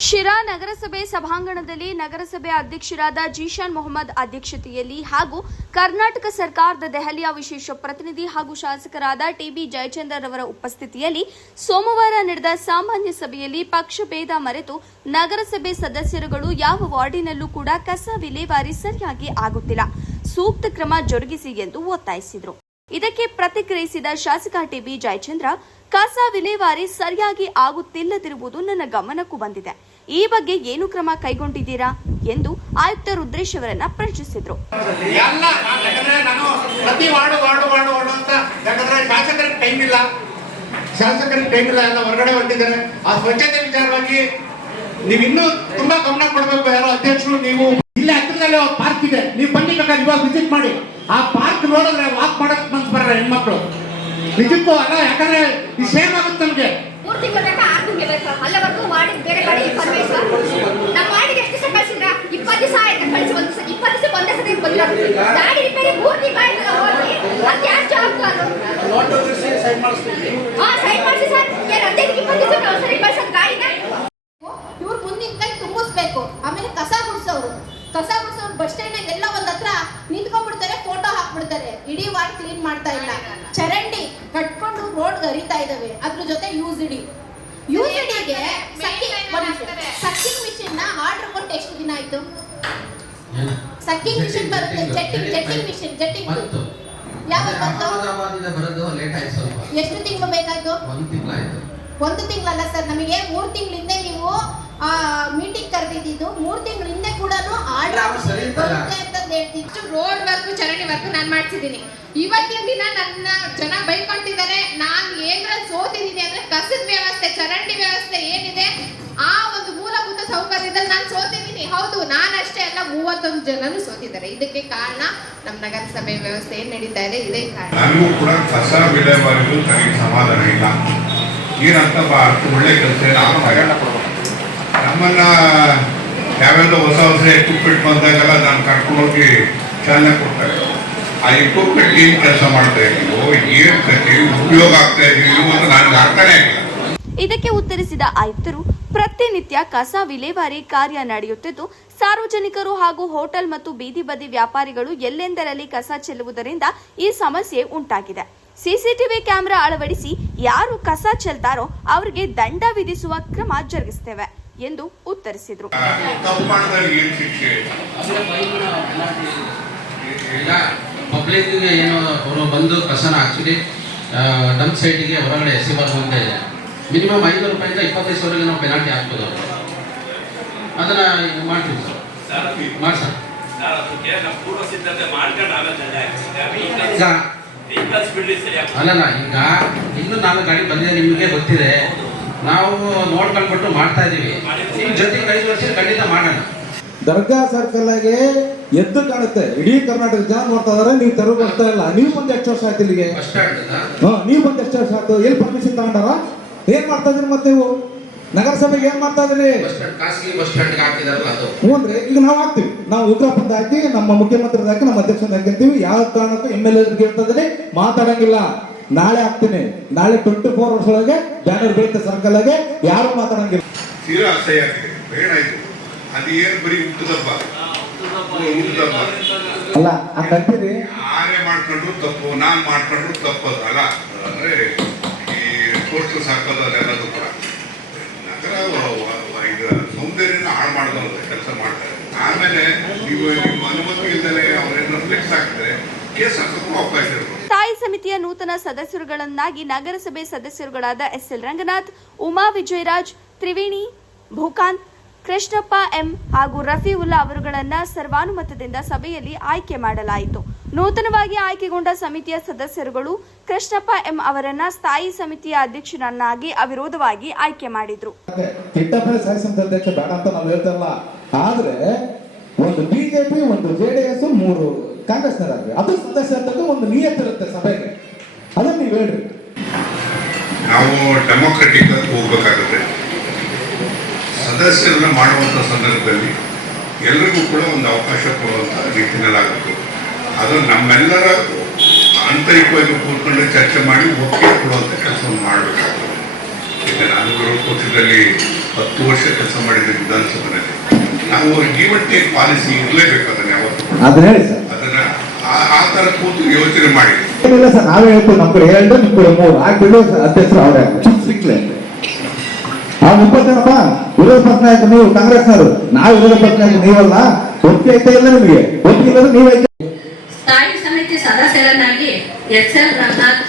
ಶಿರಾ ನಗರಸಭೆ ಸಭಾಂಗಣದಲ್ಲಿ ನಗರಸಭೆ ಅಧ್ಯಕ್ಷರಾದ ಜೀಶಾನ್ ಮೊಹಮ್ಮದ್ ಅಧ್ಯಕ್ಷತೆಯಲ್ಲಿ ಹಾಗೂ ಕರ್ನಾಟಕ ಸರ್ಕಾರದ ದೆಹಲಿಯ ವಿಶೇಷ ಪ್ರತಿನಿಧಿ ಹಾಗೂ ಶಾಸಕರಾದ ಟಿಬಿ ಜಯಚಂದ್ರ ಅವರ ಉಪಸ್ಥಿತಿಯಲ್ಲಿ ಸೋಮವಾರ ನಡೆದ ಸಾಮಾನ್ಯ ಸಭೆಯಲ್ಲಿ ಪಕ್ಷಭೇದ ಮರೆತು ನಗರಸಭೆ ಸದಸ್ಯರುಗಳು ಯಾವ ವಾರ್ಡಿನಲ್ಲೂ ಕೂಡ ಕಸ ವಿಲೇವಾರಿ ಸರಿಯಾಗಿ ಆಗುತ್ತಿಲ್ಲ, ಸೂಕ್ತ ಕ್ರಮ ಜರುಗಿಸಿ ಎಂದು ಒತ್ತಾಯಿಸಿದರು. ಇದಕ್ಕೆ ಪ್ರತಿಕ್ರಿಯಿಸಿದ ಶಾಸಕ ಟಿಬಿ ಜಯಚಂದ್ರ, ಕಸ ವಿಲೇವಾರಿ ಸರಿಯಾಗಿ ಆಗುತ್ತಿಲ್ಲದಿರುವುದು ನನ್ನ ಗಮನಕ್ಕೂ ಬಂದಿದೆ. ಈ ಬಗ್ಗೆ ಏನು ಕ್ರಮ ಕೈಗೊಂಡಿದ್ದೀರಾ ಎಂದು ಆಯುಕ್ತ ರುದ್ರೇಶ್ ಅವರನ್ನ ಪ್ರಶ್ನಿಸಿದರು. ಶಾಸಕರಿಗೆ ಟೈಮ್ ಇಲ್ಲ, ಎಲ್ಲ ಹೊರಗಡೆ ಹೊರಟಿದ್ದಾರೆ. ಆ ಸ್ವಚ್ಛತೆ ವಿಚಾರವಾಗಿ ನೀವಿನ್ನೂ ತುಂಬಾ ಗಮನ ಕೊಡಬೇಕು. ಯಾರೋ ಅಧ್ಯಕ್ಷರು, ನೀವು ಇಲ್ಲಿ ಹತ್ತಿರದಲ್ಲಿ ಪಾರ್ಕ್ ಇದೆ, ನೀವು ಬನ್ನಿ ಬೇಕಾದ್ರೆ ಇವಾಗ ವಿಸಿಟ್ ಮಾಡಿ. ಆ ಪಾರ್ಕ್ ನೋಡಿದ್ರೆ ವಾಕ್ ಮಾಡಕ್ ಮನ್ಸು ಬರಲ್ಲ ಹೆಣ್ಮಕ್ಳು, ನಿಜಕ್ಕೂ ಅಲ್ಲ. ಯಾಕಂದ್ರೆ ಈ ಸೇಮ್ ಆಗುತ್ತೆ ನಮ್ಗೆ. 3 ತಿಂಗಳ ತನಕ 6 ತಿಂಗಳು ಬೇಕು. ಅಲ್ಲವರೆಗೂ ವಾರ್ಡಿಗೆ ಬೇರೆ ಕಡೆ ಇನ್ಫಾರ್ಮೇಶನ್ ನಮ್ಮ ವಾರ್ಡಿಗೆ ಎಷ್ಟು ದಿವಸ ಕಳಿಸಿದ್ರ? 20 ದಿವಸ ಆಯ್ತು ಕಳಿಸಿ. 1 ದಿವಸ 20 ದಿವಸ ಒಂದೇ ಸತಿ ಬಂದಿಲ್ಲ. ಗಾಡಿ ರಿಪೇರಿ 3 ತಿಂಗಳು ಆಯ್ತು ಹೋಗಿ. ಅದು ಯಾರು ಜವಾಬ್ದಾರು? ಸೈಡ್ ಮಾಡಿಸಿ ಸರ್. ಏನು 15-20 ದಿವಸ ನಾವು ಸರಿ ಕಳ್ಸೋದು ಗಾಡಿನ. ಇವ್ರು ಮುಂದಿನ ಕೈ ತುಂಬಿಸ್ಬೇಕು. ಆಮೇಲೆ ಕಸ ಗುಡಿಸೋರು ಬಸ್ ಸ್ಟ್ಯಾಂಡ್ ಎಲ್ಲ ಒಂದ್ ಹತ್ರ ನಿಂತ್ಕೊಂಡ್ಬಿಡ್ತಾರೆ, ಫೋಟೋ ಹಾಕ್ಬಿಡ್ತಾರೆ. ಇಡೀ ವಾರ್ಡ್ ಕ್ಲೀನ್ ಮಾಡ್ತಾ ಇಲ್ಲ. ಚರಂಡಿ ಕಟ್ಕೊಂಡು ರೋಡ್ ಹರಿತಾ ಇದಾವೆ. ಅದ್ರ ಜೊತೆ ಯೂಸಿಡಿಗೆ ಸಕ್ಕಿಂಗ್ ಮಿಷಿನ್ ನ ಆರ್ಡರ್ ಕೊಟ್ಟು ಎಷ್ಟು ದಿನ ಆಯ್ತು? ಸಕ್ಕಿಂಗ್ ಮಿಷಿನ್ ಬರುತ್ತೆ, ಜೆಟ್ಟಿಂಗ್ ಯಾವಾಗ ಬಂತು? ಎಷ್ಟು ತಿಂಗಳು ಬೇಕಾಯ್ತು? 1 ತಿಂಗಳಲ್ಲ ಸರ್, ನಮಗೆ 3 ತಿಂಗಳಿಂದ ನೀವು ಮೀಟಿಂಗ್ ಕರೆದಿದ್ದು. 3 ತಿಂಗಳ ಹಿಂದೆ ಕೂಡ ಆರ್ಡರ್ ಬರುತ್ತೆ ಅಂತ ಹೇಳ್ತಿದ್ದು. ರೋಡ್ ವರ್ಕ್, ಚರಂಡಿ ವರ್ಕ್ ನಾನು ಮಾಡ್ತಿದ್ದೀನಿ. ಇವತ್ತಿನ ದಿನ ನನ್ನ ಜನ ಬೈಕೊಂಡಿದ್ದಾರೆ. ನಾನು ಏನ್ರಲ್ಲಿ ಸೋತಿದ್ದೀನಿ ಅಂದ್ರೆ ಕಸದ ವ್ಯವಸ್ಥೆ, ಚರಂಡಿ ವ್ಯವಸ್ಥೆ ಏನಿದೆ ಆ ಒಂದು ಮೂಲಭೂತ ಸೌಕರ್ಯದಲ್ಲಿ ನಾನು ಸೋತಿದ್ದೀನಿ. ಹೌದು, ನಾನಷ್ಟೇ ಅಲ್ಲ, 31 ಜನರು ಸೋತಿದ್ದಾರೆ. ಇದಕ್ಕೆ ಕಾರಣ ನಮ್ಮ ನಗರಸಭೆ ವ್ಯವಸ್ಥೆ ಏನ್ ನಡೀತಾ ಇದೆ, ಇದೇ ಕಾರಣ. ನನಗೂ ಕೂಡ ಕಸ ವಿಲೇವಾರಿಗೂ ನನಗೆ ಸಮಾಧಾನ ಇಲ್ಲ. ಏನಂತ ಒಳ್ಳೆ ಕೆಲಸ ನಮ್ಮನ್ನ ಯಾವೆಲ್ಲ ಹೊಸ ಎಕ್ವಿಪ್ಮೆಂಟ್ ಬಂದಾಗೆಲ್ಲ ನಾನು ಕರ್ಕೊಂಡೋಗಿ ಚಾಲನೆ ಕೊಡ್ತಾರೆ. ಆ ಎಕ್ವಿಪ್ಮೆಂಟ್ ಏನು ಕೆಲಸ ಮಾಡ್ತಾ ಇದೀವೋ, ಏನ್ ಕತೆ ಉಪಯೋಗ ಆಗ್ತಾ ಇದೀವಿ ಅಂತ ನನಗೆ ಅರ್ಥನೇ ಆಗಿಲ್ಲ. ಇದಕ್ಕೆ ಉತ್ತರಿಸಿದ ಆಯುಕ್ತರು, ಪ್ರತಿನಿತ್ಯ ಕಸ ವಿಲೇವಾರಿ ಕಾರ್ಯ ನಡೆಯುತ್ತಿದ್ದು, ಸಾರ್ವಜನಿಕರು ಹಾಗೂ ಹೋಟೆಲ್ ಮತ್ತು ಬೀದಿ ಬದಿ ವ್ಯಾಪಾರಿಗಳು ಎಲ್ಲೆಂದರಲ್ಲಿ ಕಸ ಚೆಲ್ಲುವುದರಿಂದ ಈ ಸಮಸ್ಯೆ ಉಂಟಾಗಿದೆ. ಸಿಸಿಟಿವಿ ಕ್ಯಾಮೆರಾ ಅಳವಡಿಸಿ ಯಾರು ಕಸ ಚೆಲ್ತಾರೋ ಅವರಿಗೆ ದಂಡ ವಿಧಿಸುವ ಕ್ರಮ ಜರುಗಿಸುತ್ತೇವೆ ಎಂದು ಉತ್ತರಿಸಿದರು. ಪಬ್ಲಿಕ್ ಏನು ಅವರು ಬಂದು ಕಸನ ಆಕ್ಚುಲಿ ಡಂಪ್ ಸೈಟಿಗೆ ಹೊರಗಡೆ ಎಸೆಬಾರ್ದು ಅಂತ ಇದೆ. ಮಿನಿಮಮ್ 500 ರೂಪಾಯಿಂದ 25,000 ನಾವು ಪೆನಾಲ್ಟಿ ಹಾಕ್ಬೋದು. ಅದನ್ನ ಮಾಡ್ತೀವಿ ಸರ್. ಮಾಡಿ ಸರ್. ಅಲ್ಲಲ್ಲ, ಈಗ ಇನ್ನೂ 4 ಗಾಡಿ ಬಂದಿದೆ, ನಿಮಗೆ ಗೊತ್ತಿದೆ. ನಾವು ನೋಡ್ಕೊಂಡ್ಬಿಟ್ಟು ಮಾಡ್ತಾ ಇದೀವಿ. ನಿಮ್ಮ ಜೊತೆಗೆ 5 ವರ್ಷ ಖಂಡಿತ ಮಾಡೋಣ. ದರ್ಗಾ ಸರ್ಕಲ್ ಆಗಿ ಎದ್ದು ಕಾಣುತ್ತೆ. ಇಡೀ ಕರ್ನಾಟಕ ಜನ ನೋಡ್ತಾ ಇದಾರೆ. ನೀವು ತೆರವು ಬರ್ತಾ ಇಲ್ಲ. ನೀವು ಬಂದು ಎಷ್ಟು ವರ್ಷ ಆಯ್ತು ಇಲ್ಲಿಗೆ? ನೀವು ಬಂದು ಎಷ್ಟು ವರ್ಷ ಆಯ್ತು? ಎಲ್ಲಿ ಪರ್ಮಿಷನ್ ತಗೊಂಡಾರ? ಏನ್ ಮಾಡ್ತಾ ಇದ್ರಿ ಮತ್ತೆ ನೀವು ನಗರಸಭೆಗೆ? ಏನ್ ಮಾಡ್ತಾ ಇದ್ರಿ? ಹ್ಞೂ ಅಂದ್ರೆ ಈಗ ನಾವು ಹಾಕ್ತಿವಿ. ನಾವು ಉಗ್ರಪ್ಪಂದ ಹಾಕಿ, ನಮ್ಮ ಮುಖ್ಯಮಂತ್ರಿ ಹಾಕಿ, ನಮ್ಮ ಅಧ್ಯಕ್ಷನ ಹಾಕಿರ್ತೀವಿ. ಯಾವ ಕಾರಣಕ್ಕೂ MLA ಹೇಳ್ತದೆ ಮಾತಾಡಂಗಿಲ್ಲ. ನಾಳೆ ಹಾಕ್ತೀನಿ. ನಾಳೆ 24 hours ಒಳಗೆ ಬ್ಯಾನರ್ ಬೀಳುತ್ತೆ ಸರ್ಕಲ್ ಆಗಿ, ಯಾರು ಮಾತಾಡಂಗಿಲ್ಲ. ತೀರಾ ಅಸಹ್ಯ ಆಗಿದೆ. ಬೇಡ ಇದು. ಅದು ಏನು ಬರೀ ಹುಟ್ಟದಪ್ಪ ಅಲ್ಲ ಹಂಗಂತೀರಿ. ಆರೇ ಮಾಡ್ಕೊಂಡ್ರು ತಪ್ಪು, ನಾನ್ ಮಾಡ್ಕೊಂಡ್ರು ತಪ್ಪದು ಅಲ್ಲ. ಅಂದ್ರೆ ಈ ಪೋಸ್ಟರ್ಸ್ ಹಾಕೋದು ಅದೆಲ್ಲದು ಕೂಡ ನಗರ ಈಗ ಸೌಂದರ್ಯನ ಹಾಳು ಮಾಡೋದು ಕೆಲಸ ಮಾಡ್ತಾರೆ. ಆಮೇಲೆ ನೀವು ನಿಮ್ಮ ಅನುಮತಿ ಇಲ್ಲದೆ ಅವ್ರೇನು ಫ್ಲೆಕ್ಸ್ ಹಾಕಿದ್ರೆ ಕೇಸ್ ಹಾಕೋಕ್ಕೂ ಅವಕಾಶ ಇರುತ್ತೆ. ಸ್ಥಾಯಿ ಸಮಿತಿಯ ನೂತನ ಸದಸ್ಯರುಗಳನ್ನಾಗಿ ನಗರಸಭೆ ಸದಸ್ಯರುಗಳಾದ SL ರಂಗನಾಥ್, ಉಮಾ ವಿಜಯರಾಜ್, ತ್ರಿವೇಣಿ, ಭೂಕಾಂತ್, ಕೃಷ್ಣಪ್ಪ ಎಂ ಹಾಗೂ ರಫೀವುಲ್ಲಾ ಅವರುಗಳನ್ನ ಸರ್ವಾನುಮತದಿಂದ ಸಭೆಯಲ್ಲಿ ಆಯ್ಕೆ ಮಾಡಲಾಯಿತು. ನೂತನವಾಗಿ ಆಯ್ಕೆಗೊಂಡ ಸಮಿತಿಯ ಸದಸ್ಯರುಗಳು ಕೃಷ್ಣಪ್ಪ ಎಂ ಅವರನ್ನ ಸ್ಥಾಯಿ ಸಮಿತಿಯ ಅಧ್ಯಕ್ಷರನ್ನಾಗಿ ಅವಿರೋಧವಾಗಿ ಆಯ್ಕೆ ಮಾಡಿದ್ರು. ಸ್ಥಾಯಿ ಸಮಿತಿ ಅಧ್ಯಕ್ಷ ಬೇಡ ಅಂತ ನಾವು ಹೇಳ್ತಾರಲ್ಲ, ಆದ್ರೆ ಒಂದು ಬಿಜೆಪಿ, ಒಂದು JDS, 3 ಕಾಂಗ್ರೆಸ್ನವರಾಗ್ರಿ, ಅದು ಸದಸ್ಯರಿಗೆ ಒಂದು ನಿಯತ್ತಿರುತ್ತೆ ಸಭೆಗೆ. ಅದನ್ನ ನೀವು ಹೇಳ್ರಿ. ನಾವು ಡೆಮೊಕ್ರೆಟಿಕ್ ಆಗಿ ಹೋಗ್ಬೇಕಾಗುತ್ತೆ. ಸದಸ್ಯರನ್ನ ಮಾಡುವಂಥ ಸಂದರ್ಭದಲ್ಲಿ ಎಲ್ರಿಗೂ ಕೂಡ ಒಂದು ಅವಕಾಶ ಕೊಡುವಂಥ ರೀತಿಯಲ್ಲಾಗಬೇಕು. ಅದು ನಮ್ಮೆಲ್ಲರ ಆಂತರಿಕವಾಗಿ ಕೂತ್ಕೊಂಡು ಚರ್ಚೆ ಮಾಡಿ ಒಪ್ಪಿಗೆ ಕೊಡುವಂಥ ಕೆಲಸವನ್ನು ಮಾಡಬೇಕಾಗ್ತದೆ. ಈಗ ನಾನು ವಿರೋಧ ಪಕ್ಷದಲ್ಲಿ 10 ವರ್ಷ ಕೆಲಸ ಮಾಡಿದ್ದೀವಿ ವಿಧಾನಸಭೆಯಲ್ಲಿ. ನಾವು ಗಿವ್ ಅಂಡ್ ಟೇಕ್ ಪಾಲಿಸಿ ಇರಲೇಬೇಕು, ಅದನ್ನ ಯಾವತ್ತು ಅದನ್ನ ಹೇಳಿ ಸರ್. ಅದನ್ನ ಆ ತರ ಕೂತು ಯೋಚನೆ ಮಾಡಿ. ಏನಿಲ್ಲ ಸರ್, ನಾವೇ ಹೇಳ್ತೀವಿ, ನಮ್ಮ ಕಡೆ 2 ನಿಮ್ಮ ಕಡೆ 3 ಆಗ್ಬಿಟ್ಟು ಅಧ್ಯಕ್ಷರು ಅವರೇ ಸಿಕ್ಲೆ. ಆ 30 ಜನಪ್ಪ ವಿರೋಧ ಪಕ್ಷ ನಾಯಕ ನೀವು ಕಾಂಗ್ರೆಸ್ನವರು, ನಾವು ವಿರೋಧ ಪಕ್ಷ ನಾಯಕ ನೀವಲ್ಲ. ಒಪ್ಪಿಗೆ ಐತೆ ಇಲ್ಲ ನಿಮಗೆ? ಒಪ್ಪಿಗೆ ಇಲ್ಲದ್ರೆ ನೀವೈತೆ. ಸ್ಥಾಯಿ ಸಮಿತಿ ಸದಸ್ಯರನ್ನಾಗಿ ಎಸ್.ಎಲ್. ರಂಗನಾಥ್,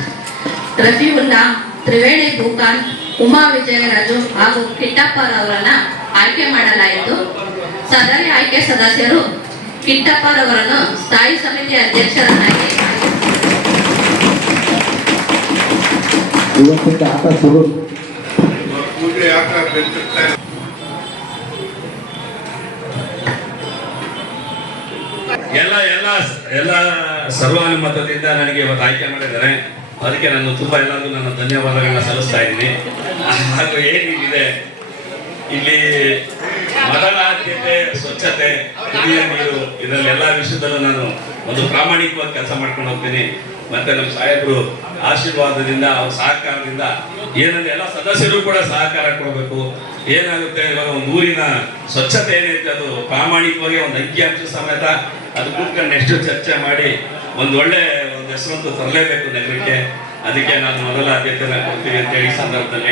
ರಫೀವುಲ್ಲಾ, ತ್ರಿವೇಣಿ ಭೂಕಾನ್, ಉಮಾ ವಿಜಯರಾಜು ಹಾಗೂ ಕಿಟ್ಟಪ್ಪರವರನ್ನ ಆಯ್ಕೆ ಮಾಡಲಾಯಿತು. ಸದರಿ ಆಯ್ಕೆ ಸದಸ್ಯರು ಕಿಟ್ಟಪ್ಪರವರನ್ನು ಸ್ಥಾಯಿ ಸಮಿತಿ ಅಧ್ಯಕ್ಷರನ್ನಾಗಿ ಇವತ್ತಿಂದ ಆಟ ಶುರು. ಪೂಜೆ ಯಾಕೆ ಬೆಂಕಿರ್ತಾ ಇದೆ? ಎಲ್ಲ ಸರ್ವಾನುಮತದಿಂದ ನನಗೆ ಇವತ್ತು ಆಯ್ಕೆ ಮಾಡಿದ್ದಾರೆ. ಅದಕ್ಕೆ ನಾನು ತುಂಬಾ ಎಲ್ಲರಿಗೂ ನನ್ನ ಧನ್ಯವಾದಗಳನ್ನ ಸಲ್ಲಿಸ್ತಾ ಇದ್ದೀನಿ. ಹಾಗೂ ಏನಿದೆ ಇಲ್ಲಿ ಮೊದಲ ಆದ್ಯತೆ ಸ್ವಚ್ಛತೆ, ಕುಡಿಯುವ ನೀರು, ಇದರಲ್ಲೆಲ್ಲ ವಿಷಯದಲ್ಲೂ ನಾನು ಒಂದು ಪ್ರಾಮಾಣಿಕವಾಗಿ ಕೆಲಸ ಮಾಡ್ಕೊಂಡು ಹೋಗ್ತೀನಿ. ಮತ್ತೆ ನಮ್ಮ ಸಾಹೇಬರು ಆಶೀರ್ವಾದದಿಂದ, ಅವ್ರ ಸಹಕಾರದಿಂದ ಏನಂದ್ರೆ ಎಲ್ಲ ಸದಸ್ಯರು ಕೂಡ ಸಹಕಾರ ಕೊಡಬೇಕು. ಏನಾಗುತ್ತೆ ಇವಾಗ ಒಂದು ಊರಿನ ಸ್ವಚ್ಛತೆ ಏನೈತೆ ಅದು ಪ್ರಾಮಾಣಿಕವಾಗಿ ಒಂದು ಅಂಕಿಅಂಶ ಸಮೇತ ಅದು ಕೂತ್ಕೊಂಡು ನೆಕ್ಸ್ಟ್ ಚರ್ಚೆ ಮಾಡಿ ಒಂದು ಹೆಸರಂತೂ ತರಲೇಬೇಕು ನಗರಕ್ಕೆ. ಅದಕ್ಕೆ ನಾನು ಮೊದಲ ಆದ್ಯತೆಯನ್ನು ಕೊಡ್ತೀನಿ ಅಂತ ಹೇಳಿ ಸಂದರ್ಭದಲ್ಲಿ